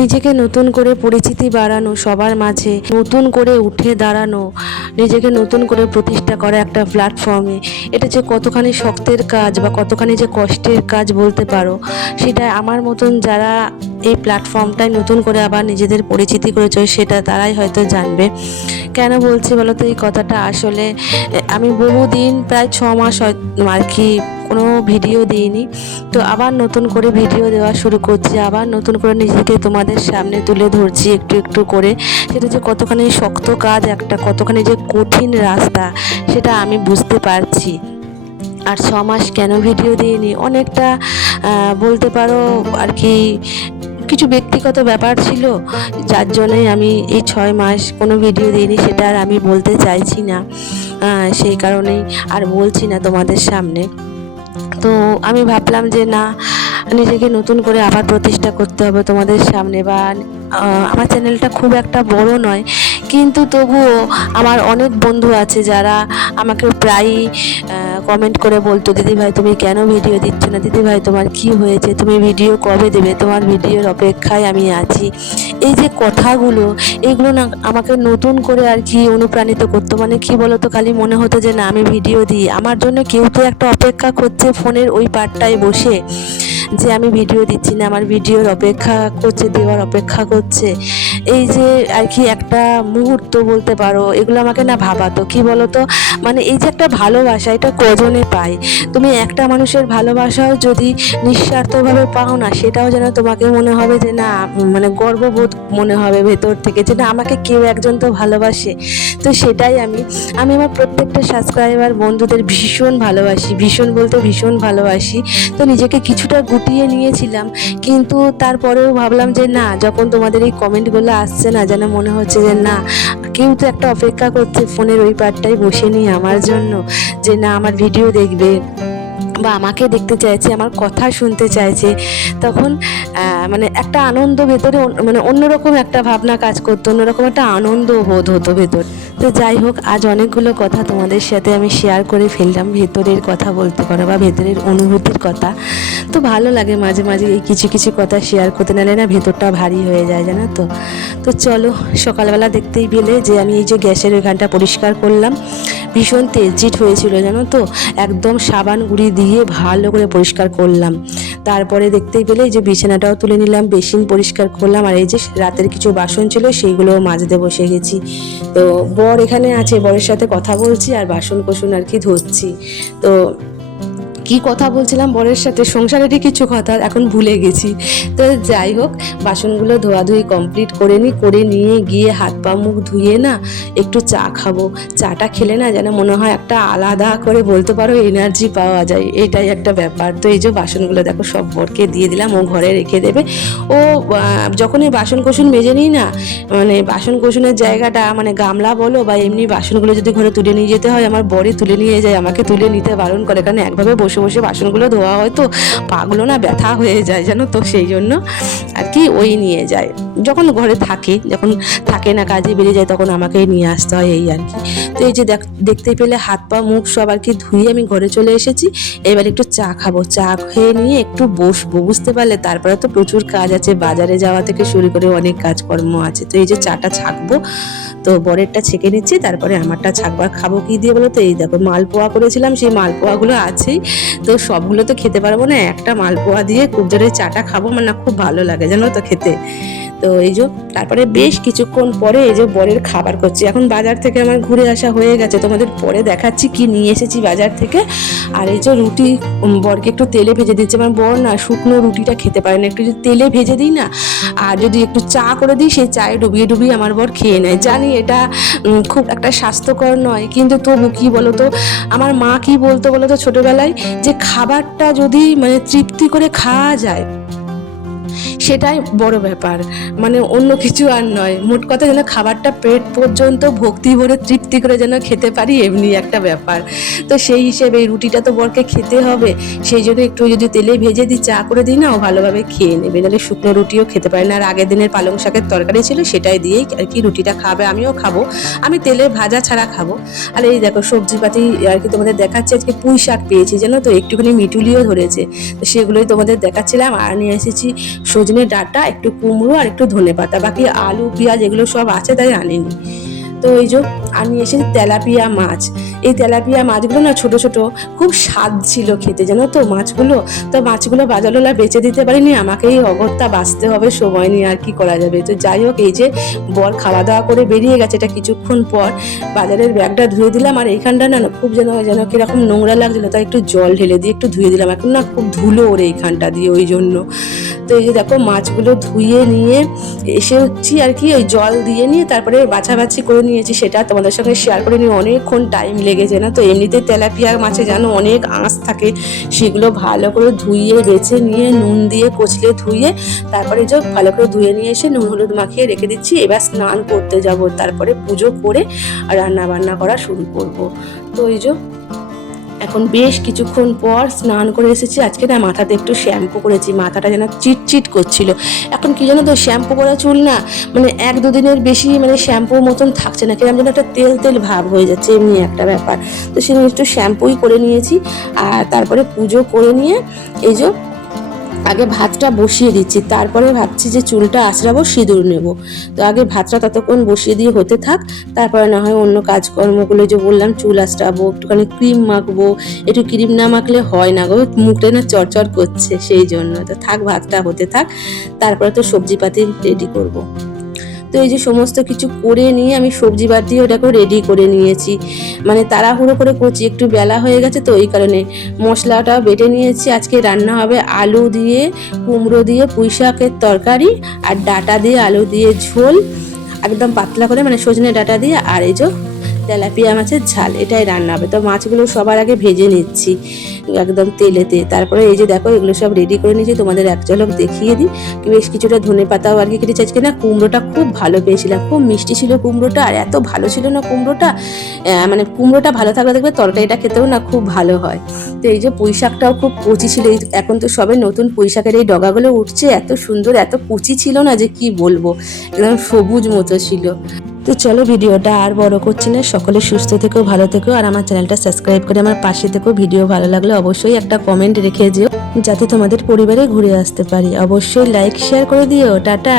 নিজেকে নতুন করে পরিচিতি বাড়ানো, সবার মাঝে নতুন করে উঠে দাঁড়ানো, নিজেকে নতুন করে প্রতিষ্ঠা করা একটা প্ল্যাটফর্মে, এটা যে কতখানি শক্তের কাজ বা কতখানি যে কষ্টের কাজ বলতে পারো, সেটা আমার মতন যারা এই প্ল্যাটফর্মটায় নতুন করে আবার নিজেদের পরিচিতি করেছে সেটা তারাই হয়তো জানবে। কেন বলছি বলো তো এই কথাটা? আসলে আমি বহুদিন প্রায় 6 মাস আর কি কোনো ভিডিও দিইনি, তো আবার নতুন করে ভিডিও দেওয়া শুরু করছি, আবার নতুন করে নিজেকে তোমাদের সামনে তুলে ধরছি একটু একটু করে। সেটা যে কতখানি শক্ত কাজ, একটা কতখানি যে কঠিন রাস্তা, সেটা আমি বুঝতে পারছি। আর 6 মাস কেন ভিডিও দিইনি, অনেকটা বলতে পারো আর কি কিছু ব্যক্তিগত ব্যাপার ছিল, যার জন্যই আমি এই 6 মাস কোনো ভিডিও দিইনি, সেটা আর আমি বলতে চাইছি না। সেই কারণেই আর বলছি না তোমাদের সামনে। তো আমি ভাবলাম যে না, নিজেকে নতুন করে আবার প্রতিষ্ঠা করতে হবে তোমাদের সামনে। বা আমার চ্যানেলটা খুব একটা বড় নয়, কিন্তু তবুও আমার অনেক বন্ধু আছে যারা আমাকে প্রায়ই কমেন্ট করে বলতো, দিদিভাই তুমি কেন ভিডিও দিচ্ছ না, দিদিভাই তোমার কি হয়েছে, তুমি ভিডিও কবে দেবে, তোমার ভিডিওর অপেক্ষায় আমি আছি। এই যে কথাগুলো, এগুলো না আমাকে নতুন করে আর কি অনুপ্রাণিত করতো। মানে কি বলতো, খালি মনে হতো যে না আমি ভিডিও দিই, আমার জন্য কেউ তো একটা অপেক্ষা করছে ফোনের ওই পার্টটায় বসে, যে আমি ভিডিও দিচ্ছি না, আমার ভিডিওর অপেক্ষা করছে, দেওয়ার অপেক্ষা করছে। এই যে আর কি একটা মুহূর্ত বলতে পারো, এগুলো আমাকে না ভাবাতো। কি বলতো, মানে এই যে একটা ভালোবাসা, এটা কজনে পায়? তুমি একটা মানুষের ভালোবাসাও যদি নিঃস্বার্থভাবে পাও না, সেটাও যেন তোমাকে মনে হবে যে না, মানে গর্ববোধ মনে হবে ভেতর থেকে যে না আমাকে কেউ একজন তো ভালোবাসে। তো সেটাই আমি আমার প্রত্যেকটা সাবস্ক্রাইবার বন্ধুদের ভীষণ ভালোবাসি, ভীষণ বলতে ভীষণ ভালোবাসি। তো নিজেকে কিছুটা গুটিয়ে নিয়েছিলাম, কিন্তু তারপরেও ভাবলাম যে না, যখন তোমাদের এই কমেন্টগুলো আসছে না, যেন মনে হচ্ছে যে না, কেউ তো একটা অপেক্ষা করছে ফোনের ওই পার্টটায় বসে নিয়ে আমার জন্য, যে না আমার ভিডিও দেখবে বা আমাকে দেখতে চাইছে, আমার কথা শুনতে চাইছে। তখন মানে একটা আনন্দ ভেতরে, মানে অন্যরকম একটা ভাবনা কাজ করতো, অন্যরকম একটা আনন্দ বোধ হতো ভেতর। তো যাই হোক, আজ অনেকগুলো কথা তোমাদের সাথে আমি শেয়ার করে ফেললাম, ভেতরের কথা বলতে পারো বা ভেতরের অনুভূতির কথা। তো ভালো লাগে মাঝে মাঝে এই কিছু কিছু কথা শেয়ার করতে, নাহলে না ভেতরটা ভারী হয়ে যায়, জানো তো। তো চলো, সকালবেলা দেখতেই পেলে যে আমি এই যে গ্যাসের ওইখানটা পরিষ্কার করলাম, ভীষণ তেলচিট হয়েছিল জানো তো, একদম সাবান গুঁড়ি দিয়ে ভালো করে পরিষ্কার করলাম। তারপরে দেখতেই পেলে এই যে বিছানাটাও তুলে নিলাম, বেসিন পরিষ্কার করলাম, আর এই যে রাতের কিছু বাসন ছিল সেইগুলো মাজতে বসে গেছি। তো বর এখানে আছে, বরের সাথে কথা বলছি আর বাসন কোসন আর কি ধুচ্ছি। তো কি কথা বলছিলাম বরের সাথে, সংসারেরই কিছু কথা এখন ভুলে গেছি। তো যাই হোক, বাসনগুলো ধোয়াধুয়ি কমপ্লিট করে নিয়ে গিয়ে হাত পা মুখ ধুয়ে না একটু চা খাবো। চাটা খেলে না যেন মনে হয় একটা আলাদা করে বলতে পারো এনার্জি পাওয়া যায়, এটাই একটা ব্যাপার। তো এই যে বাসনগুলো দেখো সব বরকে দিয়ে দিলাম, ও ঘরে রেখে দেবে। ও যখন এই বাসন কোসন মেজে নিই না, মানে বাসন কোসনের জায়গাটা, মানে গামলা বলো বা এমনি বাসনগুলো যদি ঘরে তুলে নিয়ে যেতে হয়, আমার বরই তুলে নিয়ে যায়, আমাকে তুলে নিতে বারণ করে, কারণ একভাবে বসে বসে বাসনগুলো ধোয়া হয় তো পাগুলো না ব্যথা হয়ে যায় জানো তো, সেই জন্য আর কি ওই নিয়ে যায়। যখন ঘরে থাকে, যখন থাকে না কাজে বেরিয়ে যায়, তখন আমাকেই নিয়ে আসতে হয়, এই আর কি। তো এই যে দেখতেই পেলে হাত পা মুখ সব আর কি ধুয়ে আমি ঘরে চলে এসেছি। এবার একটু চা খাবো, চা খেয়ে নিয়ে একটু বসবো, বুঝতে পারলে। তারপরে তো প্রচুর কাজ আছে, বাজারে যাওয়া থেকে শুরু করে অনেক কাজকর্ম আছে। তো এই যে চাটা ছাকবো, তো বরেরটা ছেঁকে নিচ্ছি, তারপরে আমারটা ছাকবার। খাবো কি দিয়ে বলো তো, এই দেখো মালপোয়া করেছিলাম, সেই মালপোয়াগুলো আছেই। তো সবগুলো তো খেতে পারবো না, একটা মালপোয়া দিয়ে খুব জোরে চাটা খাবো, মানে না খুব ভালো লাগে জানো তো খেতে। তো এই যে তারপরে বেশ কিছুক্ষণ পরে এই যে বরের খাবার করছি। এখন বাজার থেকে আমার ঘুরে আসা হয়ে গেছে, তোমাদের পরে দেখাচ্ছি কি নিয়ে এসেছি বাজার থেকে। আর এই যে রুটি বরকে একটু তেলে ভেজে দিচ্ছে, আমার বর না শুকনো রুটিটা খেতে পারে না, একটু যদি তেলে ভেজে দিই না আর যদি একটু চা করে দিই, সেই চায়ে ডুবিয়ে ডুবিয়ে আমার বর খেয়ে নেয়। জানি এটা খুব একটা স্বাস্থ্যকর নয়, কিন্তু তবু কি বলতো, আমার মা কি বলতো বলতো ছোটবেলায়, যে খাবারটা যদি মানে তৃপ্তি করে খাওয়া যায়, সেটাই বড় ব্যাপার, মানে অন্য কিছু আর নয়। মোট কথা যেন খাবারটা পেট পর্যন্ত ভক্তি ভরে তৃপ্তি করে যেন খেতে পারি, এমনি একটা ব্যাপার। তো সেই হিসেবে এই রুটিটা তো বরকে খেতে হবে, সেই জন্য একটু যদি তেলে ভেজে দিই, চা করে দিই না, ও ভালোভাবে খেয়ে নেবে, নাহলে শুকনো রুটিও খেতে পারে না। আর আগের দিনের পালং শাকের তরকারি ছিল, সেটাই দিয়েই আর কি রুটিটা খাবে, আমিও খাবো, আমি তেলে ভাজা ছাড়া খাবো। আর এই দেখো সবজিপাতি আর কি তোমাদের দেখাচ্ছি, আজকে পুঁই শাক পেয়েছি জানো তো, একটুখানি মিটুলিও ধরেছে, তো সেগুলোই তোমাদের দেখাচ্ছিলাম। আর নিয়ে এসেছি সজনে সজনে ডাঁটা, একটু কুমড়ো আর একটু ধনেপাতা, বাকি আলু পেঁয়াজ এগুলো সব আছে তাই আনিনি। তো এই যে আমি এসেছি তেলাপিয়া মাছ। এই তেলাপিয়া মাছগুলো না ছোট ছোট, খুব স্বাদ ছিল খেতে, জানো তো মাছগুলো। তো মাছগুলো বাজারওয়ালা বেচে দিতে পারিনি, আমাকেই অগত্যা বাঁচতে হবে, সময় নিয়ে আর কি করা যাবে। তো যাই হোক, এই যে বর খাওয়া দাওয়া করে বেরিয়ে গেছে, এটা কিছুক্ষণ পর বাজারের ব্যাগটা ধুয়ে দিলাম। আর এইখানটা না খুব যেন যেন কিরকম নোংরা লাগছিল, তাই একটু জল ঢেলে দিয়ে একটু ধুয়ে দিলাম। এখন না খুব ধুলো ওরে এইখানটা দিয়ে, ওই জন্য। তো এই যে দেখো মাছগুলো ধুয়ে নিয়ে এসে হচ্ছি আর কি, ওই জল দিয়ে নিয়ে তারপরে বাছাবাছি করে নিয়েছি, সেটা তোমাদের সঙ্গে শেয়ার করে নিয়ে অনেকক্ষণ টাইম লেগেছে না। তো এমনিতে তেলাপিয়া মাছে জানো অনেক আঁশ থাকে, সেগুলো ভালো করে ধুইয়ে বেছে নিয়ে নুন দিয়ে কচলে ধুয়ে তারপরে যে ভালো করে ধুয়ে নিয়ে এসে নুন হলুদ মাখিয়ে রেখে দিচ্ছি। এবার স্নান করতে যাব, তারপরে পুজো করে রান্না বান্না করা শুরু করব। তো এই যে এখন বেশ কিছুক্ষণ পর স্নান করে এসেছি। আজকে না মাথাতে একটু শ্যাম্পু করেছি, মাথাটা যেন চিটচিট করছিল। এখন কি জানো তো, শ্যাম্পু করা চুল না মানে 1-2 দিনের বেশি মানে শ্যাম্পুর মতন থাকছে না, কিরকম যেন একটা তেল তেল ভাব হয়ে যাচ্ছে, এমনি একটা ব্যাপার। তো সেজন্য একটু শ্যাম্পুই করে নিয়েছি। আর তারপরে পুজো করে নিয়ে এই যে আগে ভাতটা বসিয়ে দিচ্ছি, তারপরে ভাবছি যে চুলটা আঁচড়াবো, সিঁদুর নেব। তো আগে ভাতটা ততক্ষণ বসিয়ে দিয়ে হতে থাক, তারপরে না হয় অন্য কাজকর্মগুলো যে বললাম, চুল আঁচড়াবো, একটুখানি ক্রিম মাখবো। একটু ক্রিম না মাখলে হয় না গো, মুখটা না চরচর করছে, সেই জন্য। তো থাক, ভাতটা হতে থাক, তারপরে তো সবজিপাতি রেডি করব। তো এই যে সমস্ত কিছু করে নিয়ে আমি সবজি বাটি ওটাকে রেডি করে নিয়েছি, মানে তাড়াহুড়ো করে করছি, একটু বেলা হয়ে গেছে তো এই কারণে। মশলাটাও বেটে নিয়েছি। আজকে রান্না হবে আলু দিয়ে, কুমড়ো দিয়ে পুঁই শাকের তরকারি, আর ডাঁটা দিয়ে আলু দিয়ে ঝোল, একদম পাতলা করে, মানে সজনে ডাঁটা দিয়ে। আর এই যে তেলাপিয়া মাছের ঝাল, এটাই রান্না হবে। তো মাছগুলো সবার আগে ভেজে নিচ্ছি একদম তেলেতে। তারপরে এই যে দেখো এগুলো সব রেডি করে নিয়েছি, তোমাদের এক ঝলক দেখিয়ে দিই। বেশ কিছুটা ধনে পাতাও আর কি কেটেছি। আজকে না কুমড়োটা খুব ভালো পেয়েছিলাম, খুব মিষ্টি ছিল কুমড়োটা, আর এত ভালো ছিল না কুমড়োটা, মানে কুমড়োটা ভালো থাকলে দেখবে তরকারিটা খেতেও না খুব ভালো হয়। তো এই যে পুঁই শাকটাও খুব কচি ছিল, এখন তো সবে নতুন পুঁই শাকের এই ডগাগুলো উঠছে, এত সুন্দর, এত কচি ছিল না যে কি বলবো, একদম সবুজ মতো ছিল। তো চলো ভিডিওটা আর বড় করছি না, সকলে সুস্থ থেকো, ভালো থেকো, আর আমার চ্যানেলটা সাবস্ক্রাইব করে আমার পাশে থেকো। ভিডিও ভালো লাগলে অবশ্যই একটা কমেন্ট রেখে যেও, যাতে তোমাদের পরিবারে ঘুরে আসতে পারি। অবশ্যই লাইক শেয়ার করে দিও। টাটা।